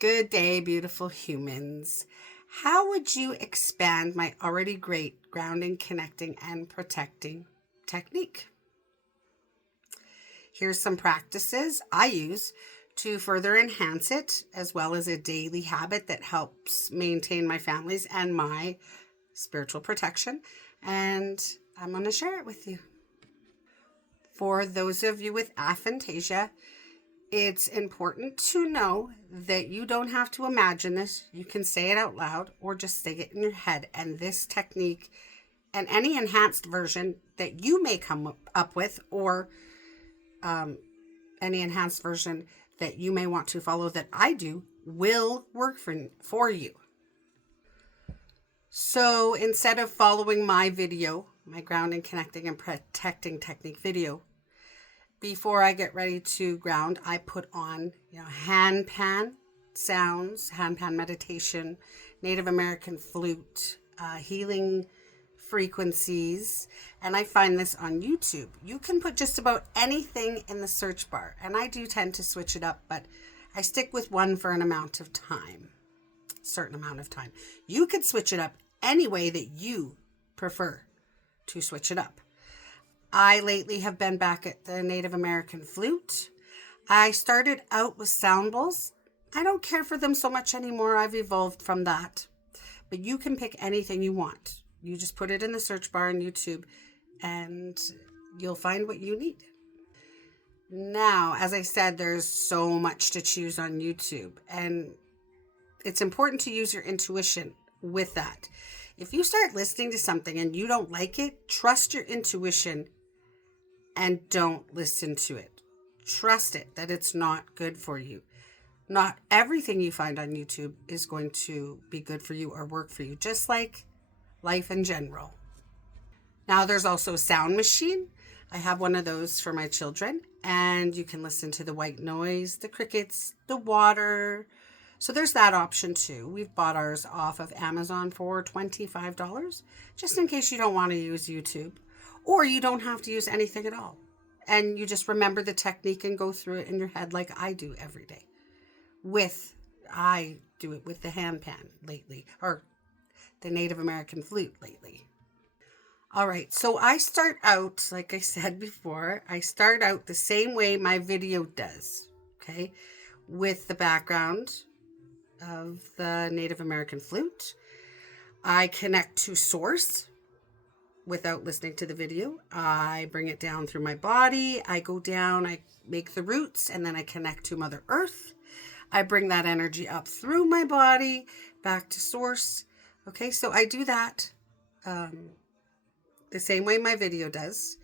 Good day, beautiful humans. How would you expand my already great grounding, connecting, and protecting technique? Here's some practices I use to further enhance it, as well as a daily habit that helps maintain my family's and my spiritual protection. And I'm going to share it with you. For those of you with aphantasia, it's important to know that you don't have to imagine this. You can say it out loud or just say it in your head. And this technique and any enhanced version that you may come up with, or any enhanced version that you may want to follow that I do, will work for you. So instead of following my video, my grounding, connecting, and protecting technique video, before I get ready to ground, I put on, handpan sounds, handpan meditation, Native American flute, healing frequencies, and I find this on YouTube. You can put just about anything in the search bar, and I do tend to switch it up, but I stick with one for an amount of time, certain amount of time. You could switch it up any way that you prefer to switch it up. I lately have been back at the Native American flute. I started out with sound bowls. I don't care for them so much anymore. I've evolved from that. But you can pick anything you want. You just put it in the search bar on YouTube and you'll find what you need. Now, as I said, there's so much to choose on YouTube, and it's important to use your intuition with that. If you start listening to something and you don't like it, trust your intuition and don't listen to it. Trust it that it's not good for you. Not everything you find on YouTube is going to be good for you or work for you, just like life in general. Now, there's also a sound machine. I have one of those for my children, and you can listen to the white noise, the crickets, the water. So there's that option too. We've bought ours off of Amazon for $25, just in case you don't want to use YouTube, or you don't have to use anything at all. And you just remember the technique and go through it in your head like I do every day. I do it with the handpan lately, or the Native American flute lately. All right, so I start out, like I said before, I start out the same way my video does, okay, with the background of the Native American flute. I connect to source without listening to the video. I bring it down through my body. I go down, I make the roots, and then I connect to Mother Earth. I bring that energy up through my body, back to source. Okay, so I do that the same way my video does.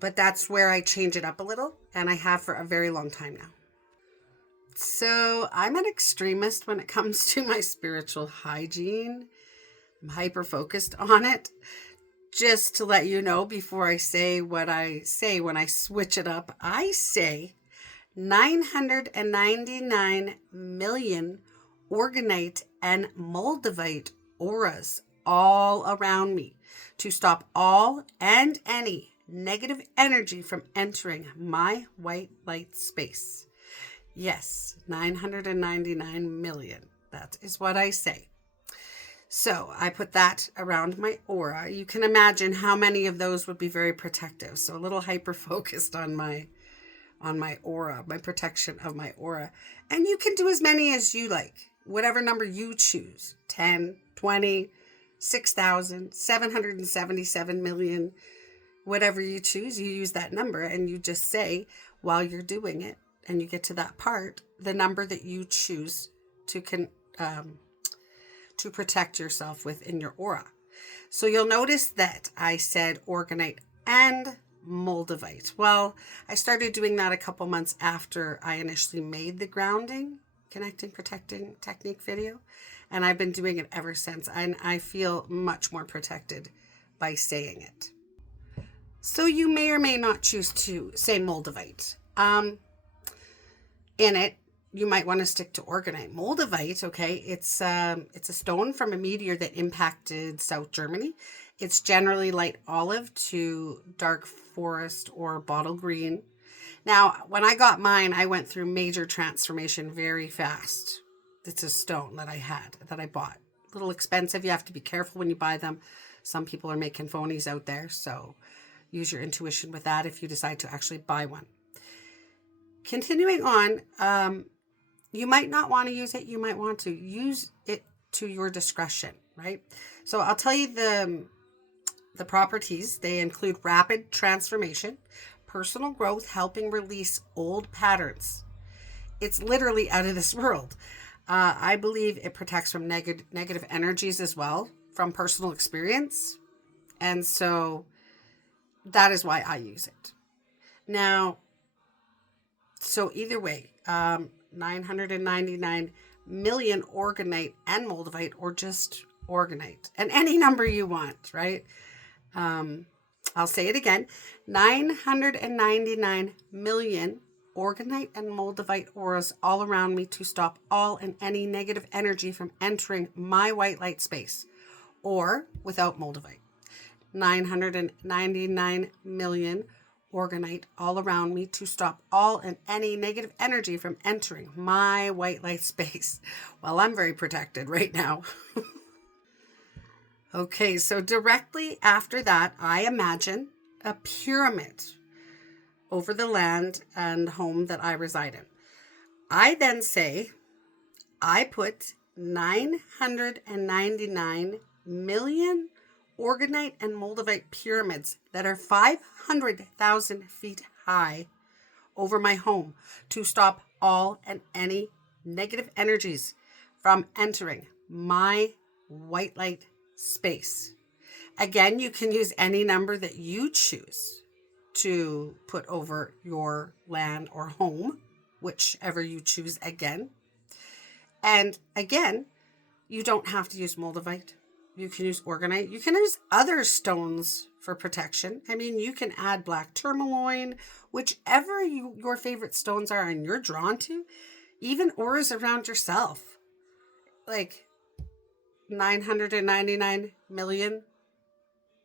But that's where I change it up a little, and I have for a very long time now. So I'm an extremist when it comes to my spiritual hygiene. I'm hyper focused on it. Just to let you know, before I say what I say when I switch it up, I say 999 million Orgonite and Moldavite auras all around me to stop all and any negative energy from entering my white light space. Yes, 999 million. That is what I say. So I put that around my aura. You can imagine how many of those would be very protective. So a little hyper focused on my aura, my protection of my aura. And you can do as many as you like, whatever number you choose. 10, 20, 6,000, 777 million, whatever you choose, you use that number and you just say while you're doing it, and you get to that part, the number that you choose to protect yourself with in your aura. So you'll notice that I said Orgonite and Moldavite. Well, I started doing that a couple months after I initially made the grounding, connecting, protecting technique video, and I've been doing it ever since, and I feel much more protected by saying it. So you may or may not choose to say Moldavite. In it, you might want to stick to Orgonite. Moldavite, okay, it's a stone from a meteor that impacted South Germany. It's generally light olive to dark forest or bottle green. Now, when I got mine, I went through major transformation very fast. It's a stone that I bought. A little expensive. You have to be careful when you buy them. Some people are making phonies out there, so use your intuition with that if you decide to actually buy one. Continuing on, you might not want to use it. You might want to use it to your discretion, right? So I'll tell you the properties. They include rapid transformation, personal growth, helping release old patterns. It's literally out of this world. I believe it protects from negative energies as well, from personal experience. And so that is why I use it. Now, so either way, 999 million orgonite and moldavite, or just orgonite, and any number you want, right? I'll say it again, 999 million orgonite and moldavite auras all around me to stop all and any negative energy from entering my white light space, or without moldavite. 999 million orgonite all around me to stop all and any negative energy from entering my white light space. Well, I'm very protected right now. Okay, so directly after that, I imagine a pyramid over the land and home that I reside in. I then say, I put 999 million orgonite and moldavite pyramids that are 500,000 feet high over my home to stop all and any negative energies from entering my white light space. Again, you can use any number that you choose to put over your land or home, whichever you choose again. And again, you don't have to use moldavite. You can use orgonite. You can use other stones for protection. I mean, you can add black tourmaline, whichever your favorite stones are and you're drawn to. Even auras around yourself. Like 999 million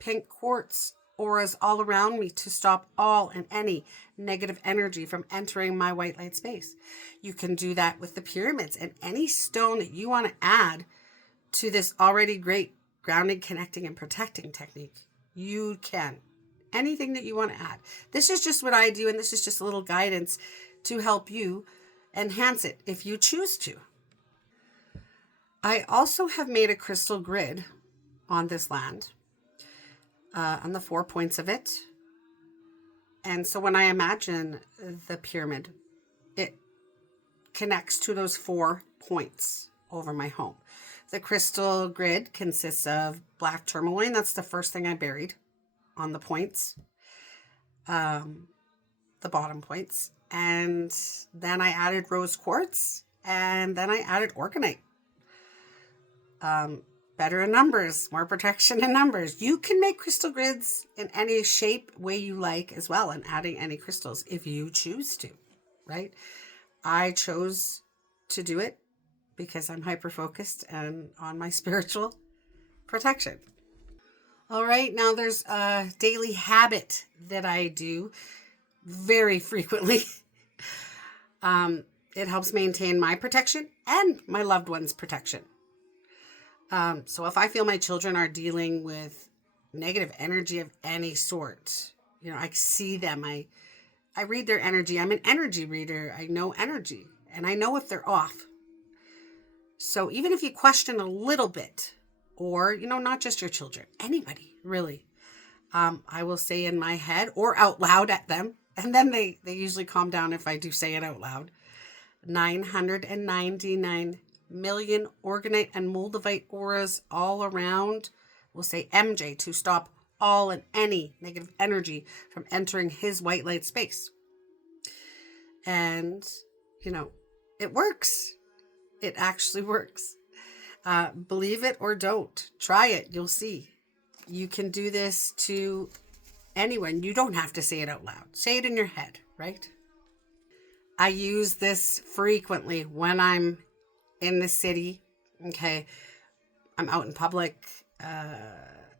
pink quartz auras all around me to stop all and any negative energy from entering my white light space. You can do that with the pyramids and any stone that you want to add to this already great grounding, connecting, and protecting technique. You can. Anything that you want to add. This is just what I do, and this is just a little guidance to help you enhance it if you choose to. I also have made a crystal grid on this land, on the 4 points of it. And so when I imagine the pyramid, it connects to those 4 points over my home. The crystal grid consists of black tourmaline. That's the first thing I buried on the points, the bottom points. And then I added rose quartz, and then I added orgonite. Better in numbers, more protection in numbers. You can make crystal grids in any shape, way you like as well, and adding any crystals if you choose to, right? I chose to do it because I'm hyper-focused and on my spiritual protection. All right, now there's a daily habit that I do very frequently. It helps maintain my protection and my loved ones' protection. So if I feel my children are dealing with negative energy of any sort, I see them, I read their energy. I'm an energy reader. I know energy and I know if they're off. So even if you question a little bit, or, not just your children, anybody really, I will say in my head or out loud at them. And then they usually calm down if I do say it out loud. 999 million orgonite and moldavite auras all around. We'll say MJ to stop all and any negative energy from entering his white light space. And, it works. It actually works. Believe it or don't. Try it. You'll see. You can do this to anyone. You don't have to say it out loud. Say it in your head, right? I use this frequently when I'm in the city. Okay. I'm out in public.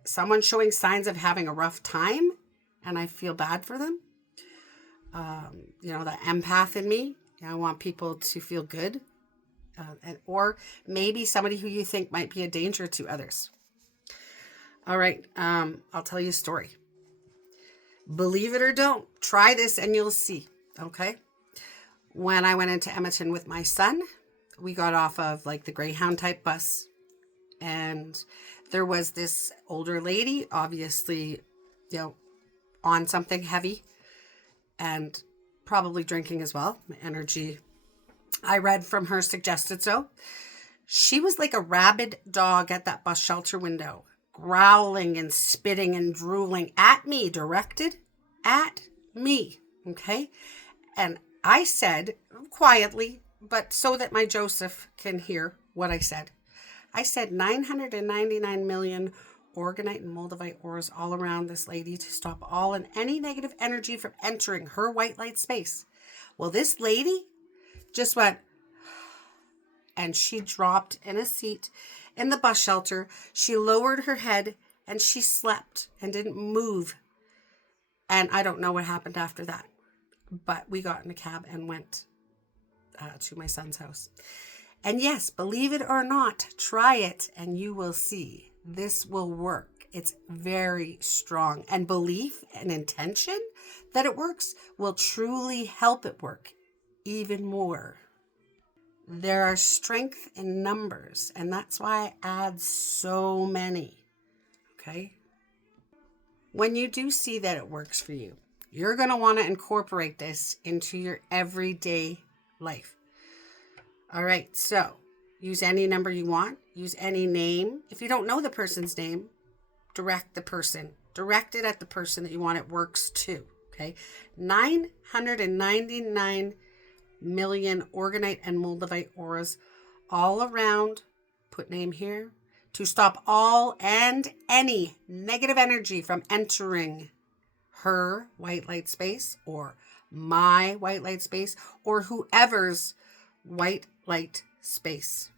Someone's showing signs of having a rough time and I feel bad for them. the empath in me. I want people to feel good. Or maybe somebody who you think might be a danger to others. All right, I'll tell you a story. Believe it or don't, try this and you'll see, okay? When I went into Edmonton with my son, we got off of like the Greyhound type bus, and there was this older lady, obviously, on something heavy and probably drinking as well. My energy, I read from her, suggested so. She was like a rabid dog at that bus shelter window, growling and spitting and drooling at me, directed at me, okay? And I said quietly, but so that my Joseph can hear what I said. I said 999 million Orgonite and Moldavite auras all around this lady to stop all and any negative energy from entering her white light space. Well, this lady just went, and she dropped in a seat in the bus shelter. She lowered her head and she slept and didn't move. And I don't know what happened after that, but we got in a cab and went to my son's house. And yes, believe it or not, try it and you will see. This will work. It's very strong. And belief and intention that it works will truly help it work even more. There are strength in numbers, and that's why I add so many. Okay? When you do see that it works for you, you're going to want to incorporate this into your everyday life. All right, so use any number you want. Use any name. If you don't know the person's name, direct the person. Direct it at the person that you want it works to. Okay? 999 million Orgonite and Moldavite auras all around. Put name here. To stop all and any negative energy from entering her white light space or my white light space or whoever's white light space.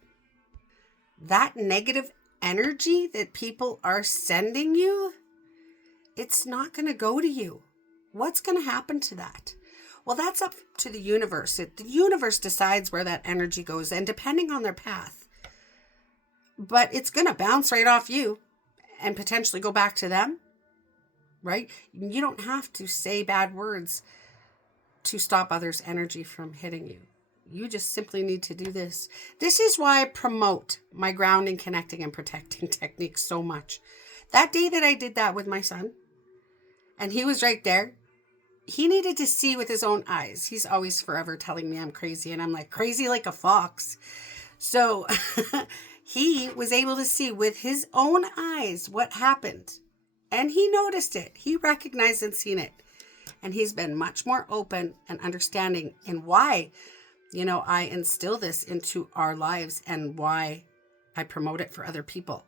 That negative energy that people are sending you, it's not going to go to you. What's going to happen to that? Well, that's up to the universe. The universe decides where that energy goes, and depending on their path. But it's going to bounce right off you and potentially go back to them, right? You don't have to say bad words to stop others' energy from hitting you. You just simply need to do this. This is why I promote my grounding, connecting, and protecting techniques so much. That day that I did that with my son, and he was right there, he needed to see with his own eyes. He's always forever telling me I'm crazy, and I'm like, crazy like a fox. So he was able to see with his own eyes what happened. And he noticed it. He recognized and seen it. And he's been much more open and understanding in why, I instill this into our lives and why I promote it for other people.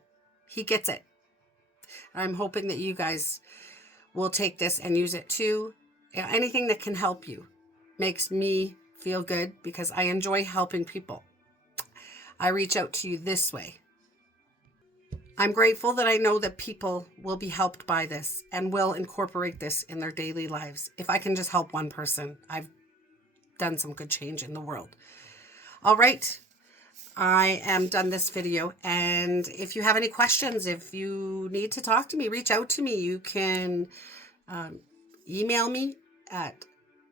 He gets it. I'm hoping that you guys will take this and use it too. Anything that can help you makes me feel good because I enjoy helping people. I reach out to you this way. I'm grateful that I know that people will be helped by this and will incorporate this in their daily lives. If I can just help one person, I've done some good change in the world. All right. I am done this video. And if you have any questions, if you need to talk to me, reach out to me. You can email me at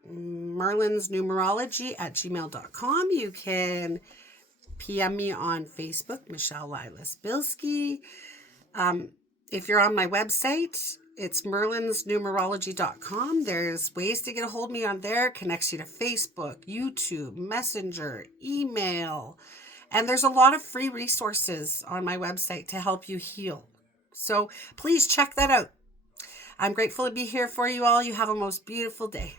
merlinsnumerology@gmail.com. You can PM me on Facebook, Michelle Lilas Bilski. If you're on my website, it's merlinsnumerology.com. There's ways to get a hold of me on there. Connects you to Facebook, YouTube, Messenger, email. And there's a lot of free resources on my website to help you heal. So please check that out. I'm grateful to be here for you all. You have a most beautiful day.